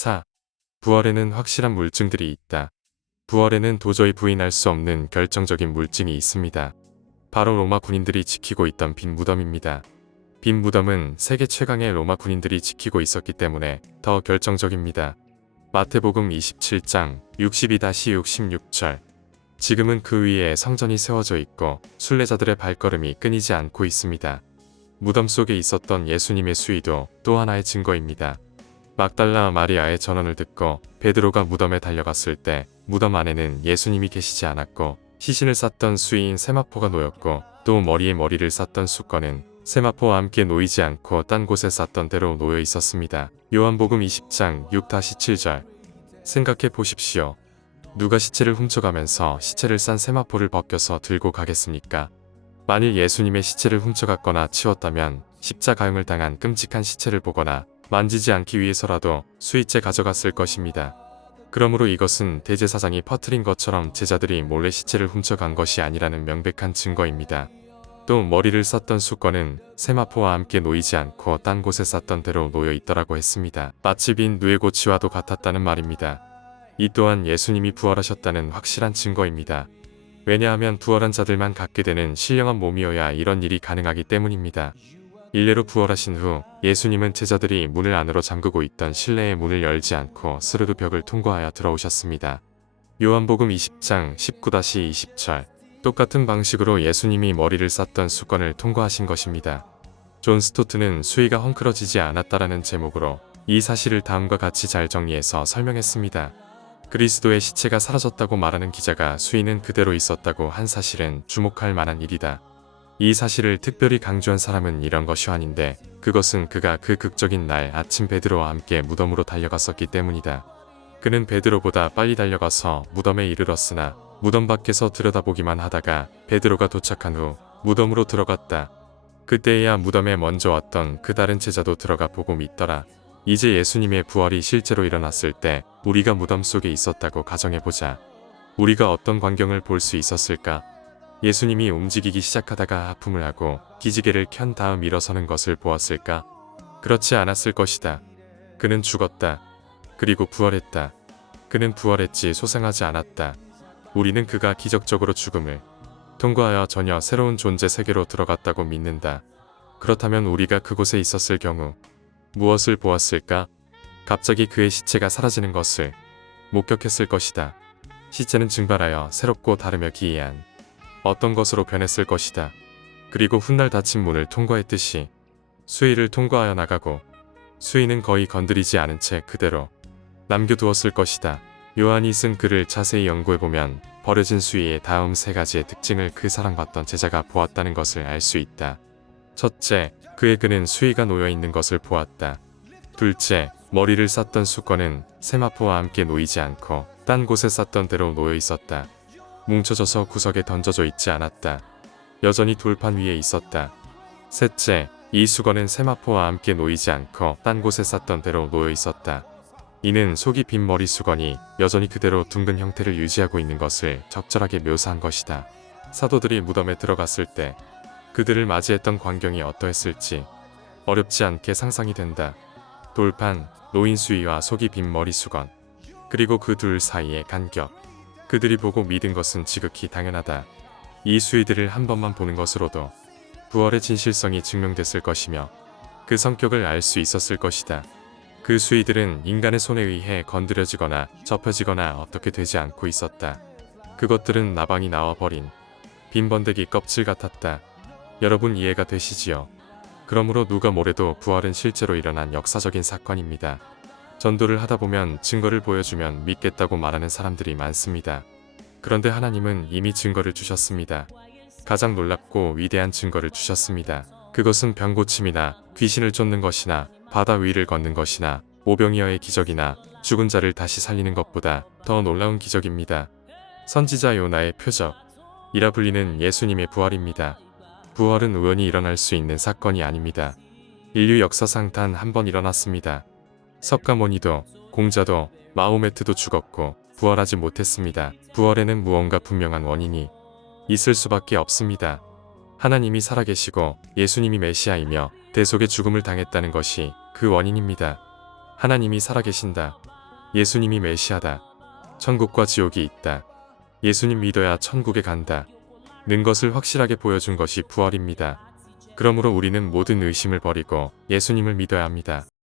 4. 부활에는 확실한 물증들이 있다. 부활에는 도저히 부인할 수 없는 결정적인 물증이 있습니다. 바로 로마 군인들이 지키고 있던 빈 무덤입니다. 빈 무덤은 세계 최강의 로마 군인들이 지키고 있었기 때문에 더 결정적입니다. 마태복음 27장 62-66절. 지금은 그 위에 성전이 세워져 있고 순례자들의 발걸음이 끊이지 않고 있습니다. 무덤 속에 있었던 예수님의 수위도 또 하나의 증거입니다. 막달라 마리아의 전언을 듣고 베드로가 무덤에 달려갔을 때 무덤 안에는 예수님이 계시지 않았고 시신을 쌌던 수위인 세마포가 놓였고 또 머리에 머리를 쌌던 수건은 세마포와 함께 놓이지 않고 딴 곳에 쌌던 대로 놓여 있었습니다. 요한복음 20장 6-7절. 생각해 보십시오. 누가 시체를 훔쳐가면서 시체를 싼 세마포를 벗겨서 들고 가겠습니까? 만일 예수님의 시체를 훔쳐갔거나 치웠다면 십자가형을 당한 끔찍한 시체를 보거나 만지지 않기 위해서라도 수위째 가져갔을 것입니다. 그러므로 이것은 대제사장이 퍼뜨린 것처럼 제자들이 몰래 시체를 훔쳐간 것이 아니라는 명백한 증거입니다. 또 머리를 쌌던 수건은 세마포와 함께 놓이지 않고 딴 곳에 쌌던 대로 놓여 있더라고 했습니다. 마치 빈 누에고치와도 같았다는 말입니다. 이 또한 예수님이 부활하셨다는 확실한 증거입니다. 왜냐하면 부활한 자들만 갖게 되는 신령한 몸이어야 이런 일이 가능하기 때문입니다. 일례로 부활하신 후 예수님은 제자들이 문을 안으로 잠그고 있던 실내의 문을 열지 않고 스르르 벽을 통과하여 들어오셨습니다. 요한복음 20장 19-20절. 똑같은 방식으로 예수님이 머리를 쌌던 수건을 통과하신 것입니다. 존 스토트는 수위가 헝클어지지 않았다라는 제목으로 이 사실을 다음과 같이 잘 정리해서 설명했습니다. 그리스도의 시체가 사라졌다고 말하는 기자가 수위는 그대로 있었다고 한 사실은 주목할 만한 일이다. 이 사실을 특별히 강조한 사람은 이런 것이 아닌데 그것은 그가 그 극적인 날 아침 베드로와 함께 무덤으로 달려갔었기 때문이다. 그는 베드로보다 빨리 달려가서 무덤에 이르렀으나 무덤 밖에서 들여다보기만 하다가 베드로가 도착한 후 무덤으로 들어갔다. 그때야 무덤에 먼저 왔던 그 다른 제자도 들어가 보고 믿더라. 이제 예수님의 부활이 실제로 일어났을 때 우리가 무덤 속에 있었다고 가정해보자. 우리가 어떤 광경을 볼 수 있었을까? 예수님이 움직이기 시작하다가 하품을 하고 기지개를 켠 다음 일어서는 것을 보았을까? 그렇지 않았을 것이다. 그는 죽었다. 그리고 부활했다. 그는 부활했지 소생하지 않았다. 우리는 그가 기적적으로 죽음을 통과하여 전혀 새로운 존재 세계로 들어갔다고 믿는다. 그렇다면 우리가 그곳에 있었을 경우 무엇을 보았을까? 갑자기 그의 시체가 사라지는 것을 목격했을 것이다. 시체는 증발하여 새롭고 다르며 기이한 어떤 것으로 변했을 것이다. 그리고 훗날 닫힌 문을 통과했듯이 수위를 통과하여 나가고 수위는 거의 건드리지 않은 채 그대로 남겨두었을 것이다. 요한이 쓴 글을 자세히 연구해보면 버려진 수위의 다음 세 가지의 특징을 그 사랑받던 제자가 보았다는 것을 알 수 있다. 첫째, 그의 그는 수위가 놓여있는 것을 보았다. 둘째, 머리를 쌌던 수건은 세마포와 함께 놓이지 않고 딴 곳에 쌌던 대로 놓여 있었다. 뭉쳐져서 구석에 던져져 있지 않았다. 여전히 돌판 위에 있었다. 셋째, 이 수건은 세마포와 함께 놓이지 않고 딴 곳에 쌌던 대로 놓여 있었다. 이는 속이 빈 머리 수건이 여전히 그대로 둥근 형태를 유지하고 있는 것을 적절하게 묘사한 것이다. 사도들이 무덤에 들어갔을 때 그들을 맞이했던 광경이 어떠했을지 어렵지 않게 상상이 된다. 돌판, 놓인 수위와 속이 빈 머리 수건, 그리고 그 둘 사이의 간격. 그들이 보고 믿은 것은 지극히 당연하다. 이 수위들을 한 번만 보는 것으로도 부활의 진실성이 증명됐을 것이며 그 성격을 알 수 있었을 것이다. 그 수위들은 인간의 손에 의해 건드려지거나 접혀지거나 어떻게 되지 않고 있었다. 그것들은 나방이 나와버린 빈 번데기 껍질 같았다. 여러분 이해가 되시지요? 그러므로 누가 뭐래도 부활은 실제로 일어난 역사적인 사건입니다. 전도를 하다보면 증거를 보여주면 믿겠다고 말하는 사람들이 많습니다. 그런데 하나님은 이미 증거를 주셨습니다. 가장 놀랍고 위대한 증거를 주셨습니다. 그것은 병고침이나 귀신을 쫓는 것이나 바다 위를 걷는 것이나 오병이어의 기적이나 죽은 자를 다시 살리는 것보다 더 놀라운 기적입니다. 선지자 요나의 표적이라 불리는 예수님의 부활입니다. 부활은 우연히 일어날 수 있는 사건이 아닙니다. 인류 역사상 단 한 번 일어났습니다. 석가모니도, 공자도, 마호메트도 죽었고 부활하지 못했습니다. 부활에는 무언가 분명한 원인이 있을 수밖에 없습니다. 하나님이 살아계시고 예수님이 메시아이며 대속의 죽음을 당했다는 것이 그 원인입니다. 하나님이 살아계신다. 예수님이 메시아다. 천국과 지옥이 있다. 예수님 믿어야 천국에 간다. 는 것을 확실하게 보여준 것이 부활입니다. 그러므로 우리는 모든 의심을 버리고 예수님을 믿어야 합니다.